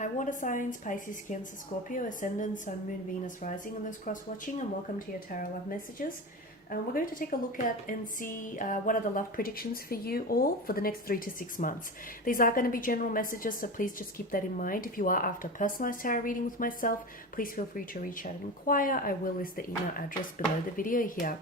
Hi water signs, Pisces, Cancer, Scorpio, Ascendant, Sun, Moon, Venus, Rising, and those cross-watching, and welcome to your Tarot Love Messages. We're going to take a look at and see what are the love predictions for you all for the next 3 to 6 months. These are going to be general messages, so please just keep that in mind. If you are after a personalized tarot reading with myself, please feel free to reach out and inquire. I will list the email address below the video here.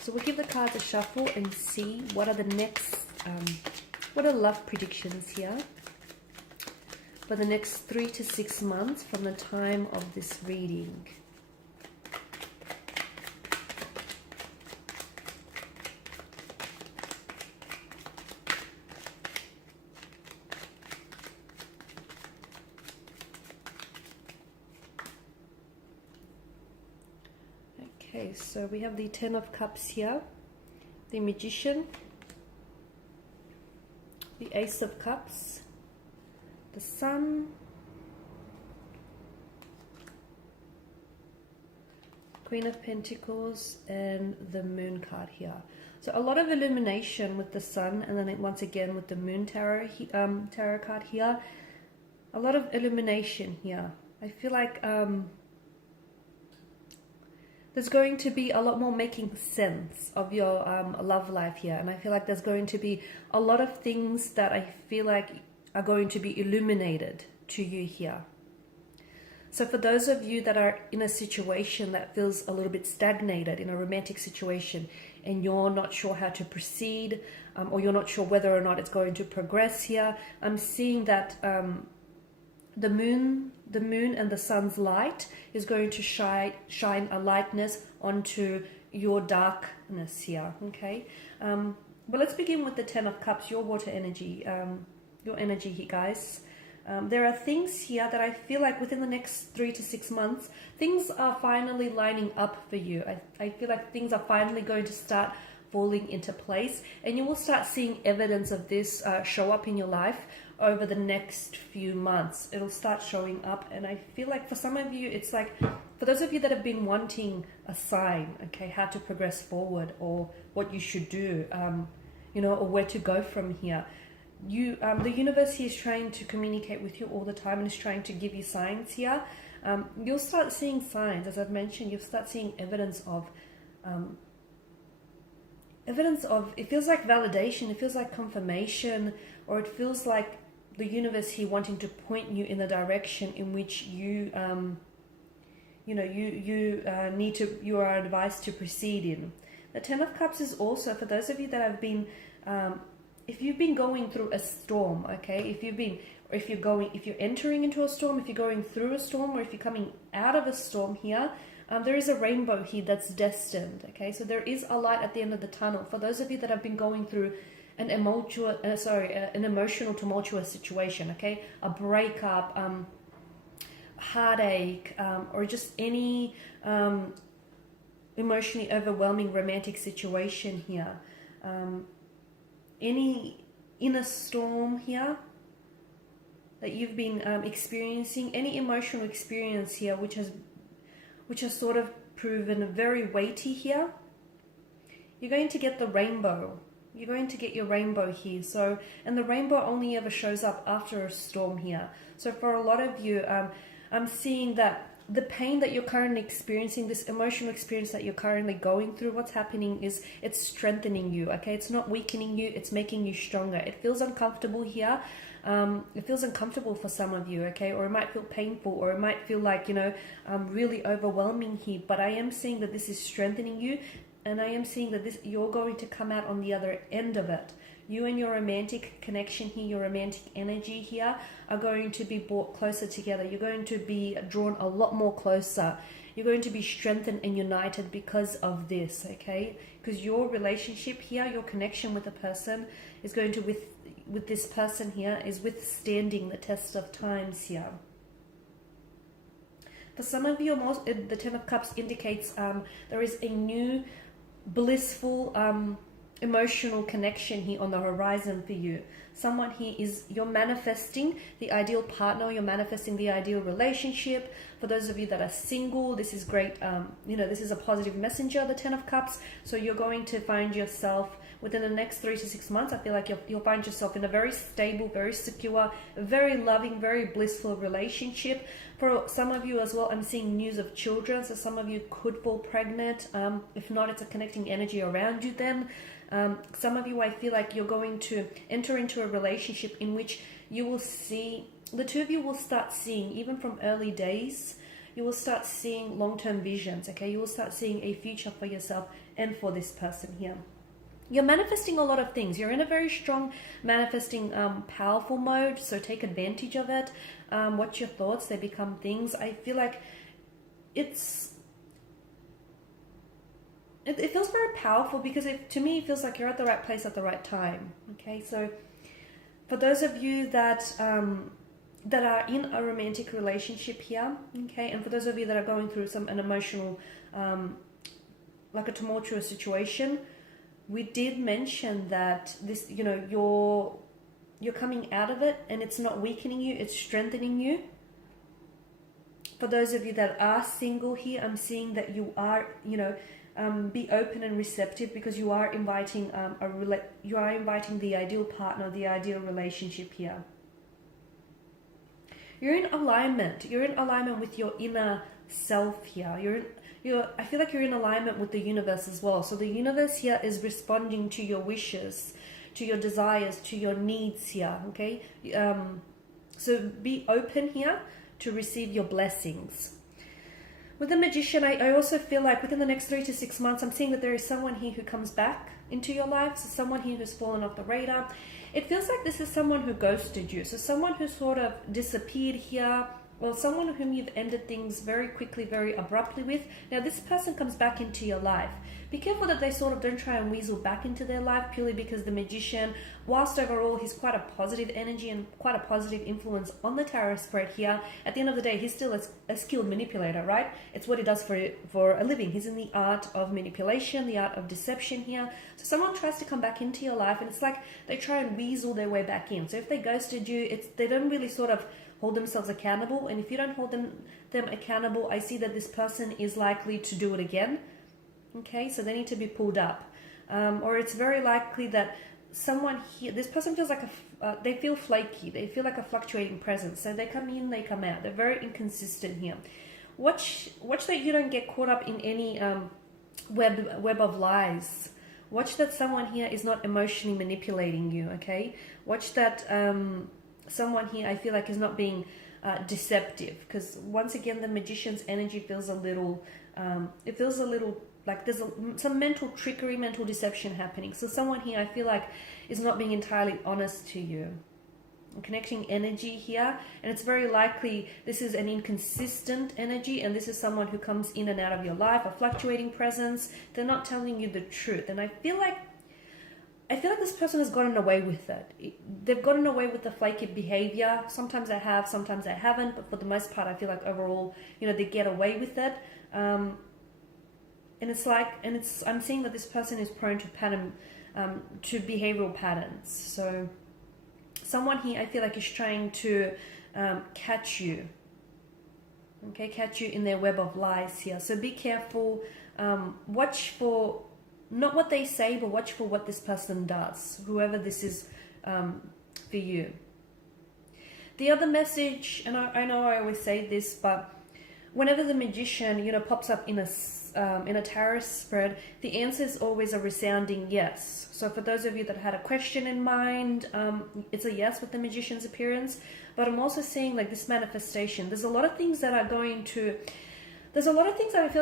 So we'll give the cards a shuffle and see what are the next, what are love predictions here for the next 3 to 6 months from the time of this reading. Okay, so we have the Ten of Cups here, the Magician, the Ace of Cups, the Sun, Queen of Pentacles, and the Moon card here. So a lot of illumination with the Sun, and then once again with the Moon tarot card here. A lot of illumination here. I feel like there's going to be a lot more making sense of your love life here. And I feel like there's going to be a lot of things that I feel like are going to be illuminated to you here. So for those of you that are in a situation that feels a little bit stagnated, in a romantic situation, and you're not sure how to proceed, or you're not sure whether or not it's going to progress here, I'm seeing that the moon and the sun's light is going to shine a lightness onto your darkness here. Okay, well, let's begin with the Ten of Cups, your water energy, your energy here, guys. There are things here that I feel like within the next 3 to 6 months, things are finally lining up for you. I feel like things are finally going to start falling into place, and you will start seeing evidence of this show up in your life over the next few months. It'll start showing up, and I feel like for some of you, it's like, for those of you that have been wanting a sign, okay, how to progress forward, or what you should do, you know, or where to go from here. The universe here is trying to communicate with you all the time and is trying to give you signs here. You'll start seeing signs, as I've mentioned. You'll start seeing evidence of, it feels like validation, it feels like confirmation, or it feels like the universe here wanting to point you in the direction in which you, you know, you are advised to proceed in. The Ten of Cups is also for those of you that have been, if you've been going through a storm, okay, if you're entering into a storm, if you're going through a storm, or if you're coming out of a storm here, there is a rainbow here that's destined, okay? So there is a light at the end of the tunnel. For those of you that have been going through an emotional tumultuous situation, okay? A breakup, heartache, or just any emotionally overwhelming romantic situation here. Any inner storm here that you've been experiencing, any emotional experience here which has sort of proven very weighty here, you're going to get the rainbow. You're going to get your rainbow here. So, and the rainbow only ever shows up after a storm here. So for a lot of you, I'm seeing that the pain that you're currently experiencing, this emotional experience that you're currently going through, what's happening is it's strengthening you, okay? It's not weakening you, it's making you stronger. It feels uncomfortable here. It feels uncomfortable for some of you, okay? Or it might feel painful, or it might feel like, you know, really overwhelming here. But I am seeing that this is strengthening you, and I am seeing that you're going to come out on the other end of it. You and your romantic connection here, your romantic energy here, are going to be brought closer together. You're going to be drawn a lot more closer. You're going to be strengthened and united because of this, okay? Because your relationship here, your connection with a person is going to, with this person here, is withstanding the test of times here. For some of you, the Ten of Cups indicates there is a new blissful emotional connection here on the horizon for you. Someone here you're manifesting the ideal partner, you're manifesting the ideal relationship. For those of you that are single, this is great. You know, this is a positive messenger, the Ten of Cups. So you're going to find yourself within the next 3 to 6 months, I feel like you'll find yourself in a very stable, very secure, very loving, very blissful relationship. For some of you as well, I'm seeing news of children, so some of you could fall pregnant. If not, it's a connecting energy around you then. Some of you, I feel like you're going to enter into a relationship in which you will see, the two of you will start seeing, even from early days, you will start seeing long-term visions, okay? You will start seeing a future for yourself and for this person here. You're manifesting a lot of things. You're in a very strong manifesting powerful mode, so take advantage of it. Watch your thoughts, they become things. I feel like it feels very powerful because to me it feels like you're at the right place at the right time, okay? So for those of you that are in a romantic relationship here, okay, and for those of you that are going through an emotional, like a tumultuous situation, we did mention that this, you know, you're coming out of it, and it's not weakening you, it's strengthening you. For those of you that are single here, I'm seeing that you are, you know, be open and receptive, because you are inviting the ideal partner, the ideal relationship here. You're in alignment. You're in alignment with your inner self here. I feel like you're in alignment with the universe as well. So the universe here is responding to your wishes, to your desires, to your needs here, okay? So be open here to receive your blessings. With the Magician, I also feel like within the next 3 to 6 months, I'm seeing that there is someone here who comes back into your life. So someone here who's fallen off the radar. It feels like this is someone who ghosted you. So someone who sort of disappeared here, or someone whom you've ended things very quickly, very abruptly with. Now this person comes back into your life. Be careful that they sort of don't try and weasel back into their life, purely because the Magician, whilst overall he's quite a positive energy and quite a positive influence on the tarot spread here, at the end of the day he's still a skilled manipulator, right? It's what he does for a living. He's in the art of manipulation, the art of deception here. So someone tries to come back into your life, and it's like they try and weasel their way back in. So if they ghosted you, they don't really sort of hold themselves accountable, and if you don't hold them accountable, I see that this person is likely to do it again. Okay, so they need to be pulled up, or it's very likely that someone here, this person feels like they feel flaky, they feel like a fluctuating presence. So they come in, they come out, they're very inconsistent here. Watch that you don't get caught up in any web of lies. Watch that someone here is not emotionally manipulating you, okay? Watch that someone here, I feel like, is not being deceptive, because once again the Magician's energy feels a little like there's some mental trickery, mental deception happening. So someone here, I feel like, is not being entirely honest to you. I'm connecting energy here, and it's very likely this is an inconsistent energy, and this is someone who comes in and out of your life, a fluctuating presence. They're not telling you the truth, and I feel like this person has gotten away with it. They've gotten away with the flaky behavior. Sometimes they have, sometimes they haven't, but for the most part, I feel like overall, you know, they get away with it. And I'm seeing that this person is prone to behavioral patterns. So someone here, I feel like, is trying to catch you. Okay, catch you in their web of lies here. So be careful. Watch for not what they say, but watch for what this person does, whoever this is for you. The other message, and I know I always say this, but whenever the Magician, you know, pops up in a tarot spread, the answer is always a resounding yes. So for those of you that had a question in mind, it's a yes with the Magician's appearance. But I'm also seeing like this manifestation. There's a lot of things that I feel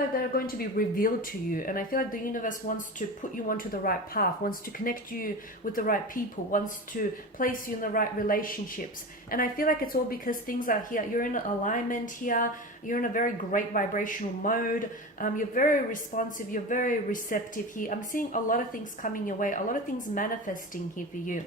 like that are going to be revealed to you, and I feel like the universe wants to put you onto the right path, wants to connect you with the right people, wants to place you in the right relationships. And I feel like it's all because things are here. You're in alignment here. You're in a very great vibrational mode. You're very responsive. You're very receptive here. I'm seeing a lot of things coming your way, a lot of things manifesting here for you.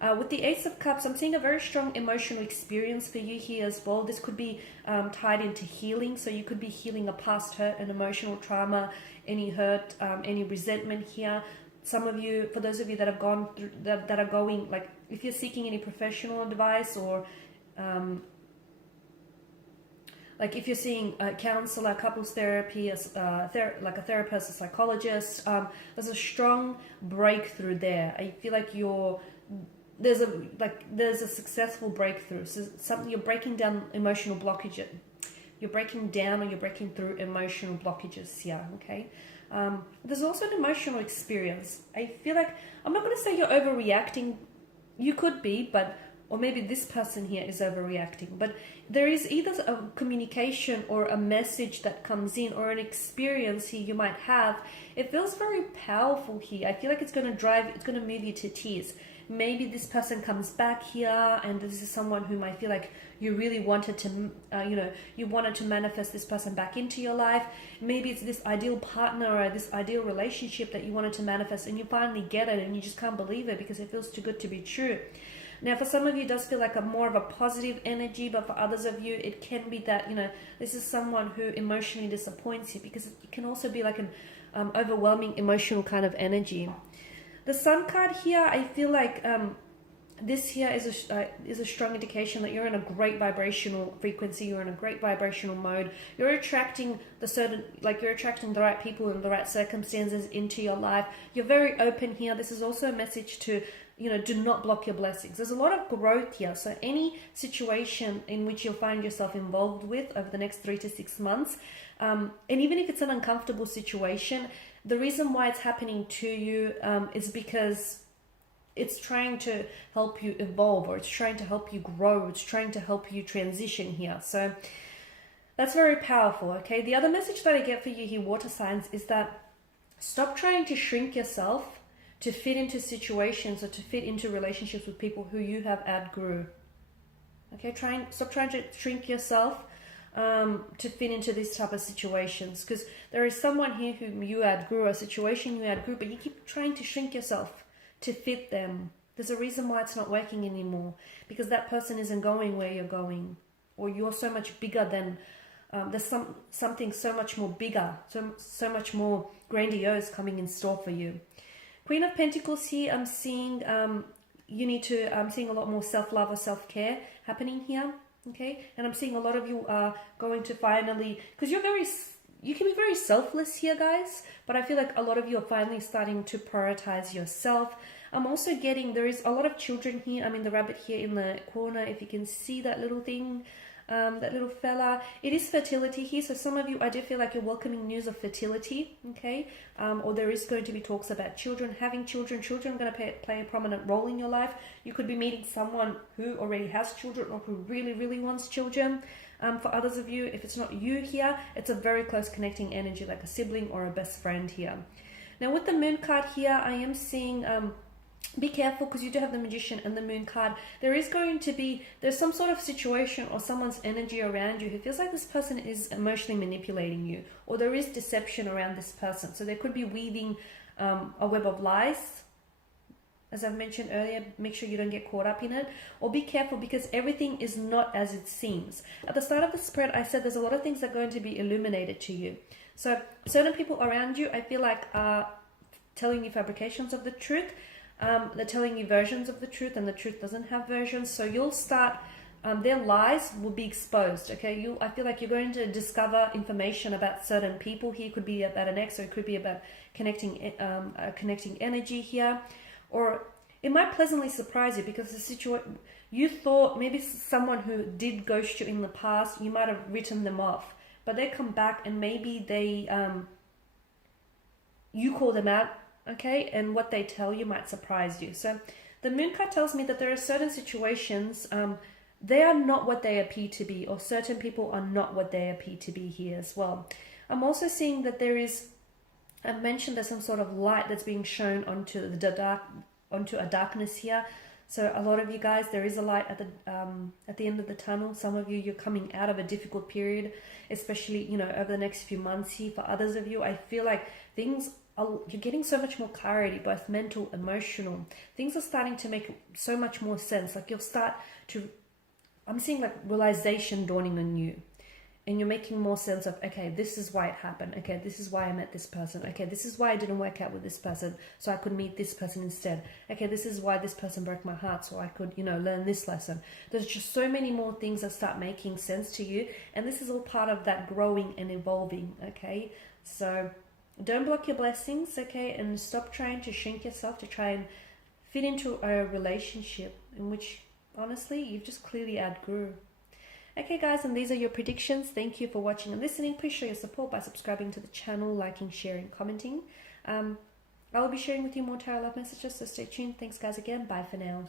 With the Ace of Cups, I'm seeing a very strong emotional experience for you here as well. This could be tied into healing. So you could be healing a past hurt, an emotional trauma, any hurt, any resentment here. Some of you, for those of you that have gone through, that are going, like if you're seeking any professional advice or like if you're seeing a counselor, couples therapy, like a therapist, a psychologist, there's a strong breakthrough there. I feel like there's a successful breakthrough. So something, you're breaking down emotional blockages. You're breaking down, or you're breaking through emotional blockages here, okay? There's also an emotional experience. I feel like, I'm not going to say you're overreacting. You could be, or maybe this person here is overreacting. But there is either a communication or a message that comes in, or an experience here you might have. It feels very powerful here. I feel like it's going to move you to tears. Maybe this person comes back here, and this is someone whom I feel like you really wanted to, you wanted to manifest this person back into your life. Maybe it's this ideal partner or this ideal relationship that you wanted to manifest, and you finally get it, and you just can't believe it because it feels too good to be true. Now, for some of you, it does feel like more of a positive energy, but for others of you, it can be that, this is someone who emotionally disappoints you, because it can also be like an overwhelming emotional kind of energy. The Sun card here, I feel like this here is a strong indication that you're in a great vibrational frequency. You're in a great vibrational mode. You're attracting you're attracting the right people and the right circumstances into your life. You're very open here. This is also a message to, do not block your blessings. There's a lot of growth here. So any situation in which you'll find yourself involved with over the next 3 to 6 months, and even if it's an uncomfortable situation, the reason why it's happening to you is because it's trying to help you evolve, or it's trying to help you grow. It's trying to help you transition here. So that's very powerful, okay? The other message that I get for you here, water signs, is that stop trying to shrink yourself to fit into situations or to fit into relationships with people who you have outgrew. Okay, stop trying to shrink yourself to fit into these type of situations, because there is someone here whom you outgrew, a situation you outgrew, but you keep trying to shrink yourself to fit them. There's a reason why it's not working anymore, because that person isn't going where you're going, or you're so much bigger than, there's something so much more bigger, so much more grandiose coming in store for you. Queen of Pentacles here, I'm seeing I'm seeing a lot more self-love or self-care happening here. Okay, and I'm seeing a lot of you are going to finally, because you can be very selfless here, guys, but I feel like a lot of you are finally starting to prioritize yourself. I'm also getting, there is a lot of children here. I mean, the rabbit here in the corner, if you can see that little thing, that little fella, it is fertility here. So some of you, I do feel like you're welcoming news of fertility, okay? Or there is going to be talks about children, having children. Children are going to play a prominent role in your life. You could be meeting someone who already has children, or who really, really wants children. For others of you, if it's not you here, it's a very close connecting energy, like a sibling or a best friend here. Now with the Moon card here, I am seeing, be careful, because you do have the Magician and the Moon card. There's some sort of situation or someone's energy around you who feels like this person is emotionally manipulating you, or there is deception around this person. So they could be weaving a web of lies. As I've mentioned earlier, make sure you don't get caught up in it, or be careful, because everything is not as it seems. At the start of the spread, I said there's a lot of things that are going to be illuminated to you. So certain people around you, I feel like, are telling you fabrications of the truth. They're telling you versions of the truth, and the truth doesn't have versions. So you'll start, their lies will be exposed, okay? I feel like you're going to discover information about certain people here. It could be about an ex, or it could be about connecting energy here. Or it might pleasantly surprise you, because the situation, you thought maybe someone who did ghost you in the past, you might have written them off, but they come back, and maybe you call them out, okay, and what they tell you might surprise you. So the Moon card tells me that there are certain situations, they are not what they appear to be, or certain people are not what they appear to be here as well. I'm also seeing that I've mentioned there's some sort of light that's being shown onto a darkness here. So a lot of you guys, there is a light at the end of the tunnel. Some of you, you're coming out of a difficult period, especially, over the next few months here. For others of you, I feel like you're getting so much more clarity, both mental, emotional. Things are starting to make so much more sense. Like I'm seeing like realization dawning on you. and you're making more sense of, okay, this is why it happened. Okay, this is why I met this person. Okay, this is why I didn't work out with this person, so I could meet this person instead. Okay, this is why this person broke my heart, so I could, you know, learn this lesson. There's just so many more things that start making sense to you, and this is all part of that growing and evolving, okay? So don't block your blessings, okay? And stop trying to shrink yourself to try and fit into a relationship in which, honestly, you've just clearly outgrew. Okay guys, and these are your predictions. Thank you for watching and listening. Please show your support by subscribing to the channel, liking, sharing, commenting. I will be sharing with you more tarot love messages, so stay tuned. Thanks guys again. Bye for now.